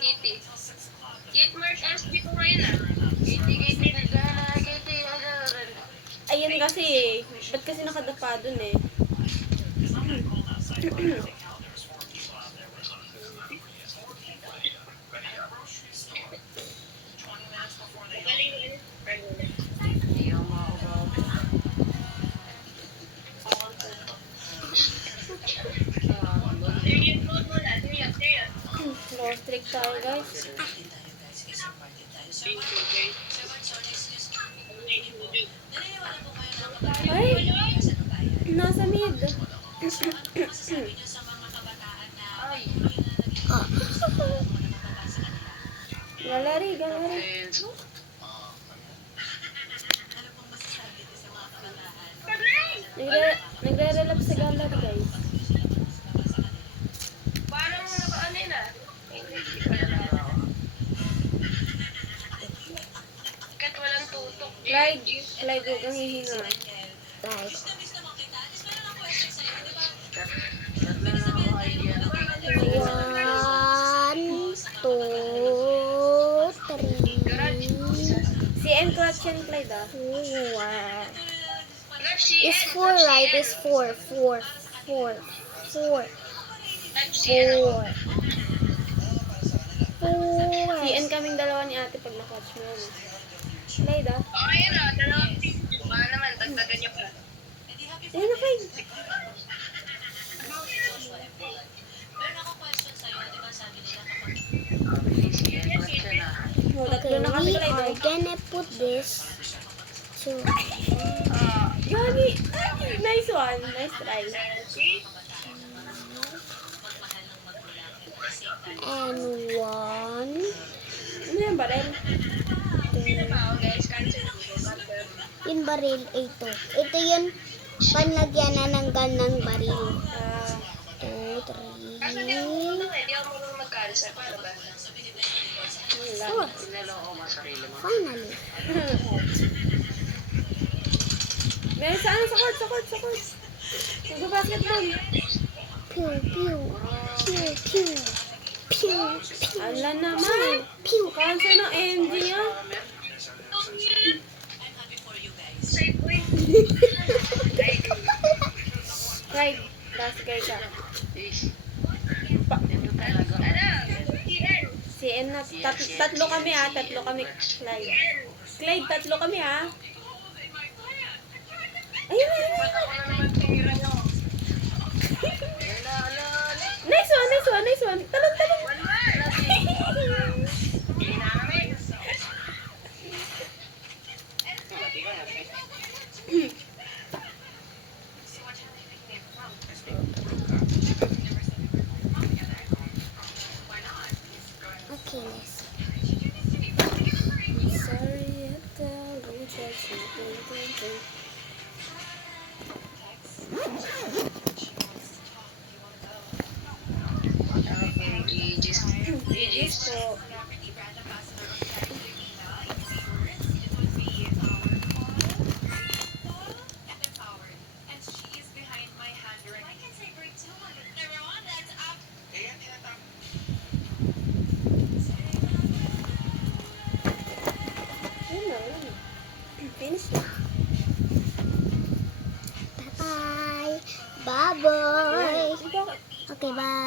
Kitty. Kit Mark SB ko ngayon ah. Kitty, nagana, Kitty, Ayun kasi eh. Ba't kasi nakadapa dun eh? magaling yun. Serious mode mo na, serious. Low streak tayo guys. Ay! Nasa mid. Gallery, gallery. Nagre-relap sa gallery guys. Parang naka-ano yun ah. Kat walang tutok. Clyde, huwag kang hihinga. Right. One, two, three, CN clutch yan Clyde ah. four. Clutch It's four, right? It's four. Four. CN kaming dalawa ni ate pag na-clutch mo yan. Clyde ah. Okay na, dalawang team. Baka naman, dagdagan niyo pa. Ayun na Clyde. Oh, tatlo Okay, na kami we Clyde are eh. gonna put this to Gagi! Nice one. Nice try. See? and one, Ano yan barel? Oo guys, cancel. yung baril, ito. Ito yung panlagyan na ng gun ng baril. Ah, Two, Kaso di ako three, marunong eh, di ako marunong mag-cancel. Paano ba? wala. four. Finally. Meron sa ano? Sa court. Nagbabasketball. Pew, pew. Pew, pew. Pew, pew. Ala naman. Pew. Cancel ng NG ah. Side point. Clyde, basket ka. Ano? TN. CN na. Tatlo kami ah. Tatlo kami. Clyde. Clyde, tatlo kami ah. Ayun. Ba't ako na naman tumira niyo? Nice one. Talong. One more. Hindi na kami. Okay, let's. Sorry, I tell you just you. GG's. So, yun na. Finish na. Bye-bye. Bye-bye. Ikaw, Okay, bye.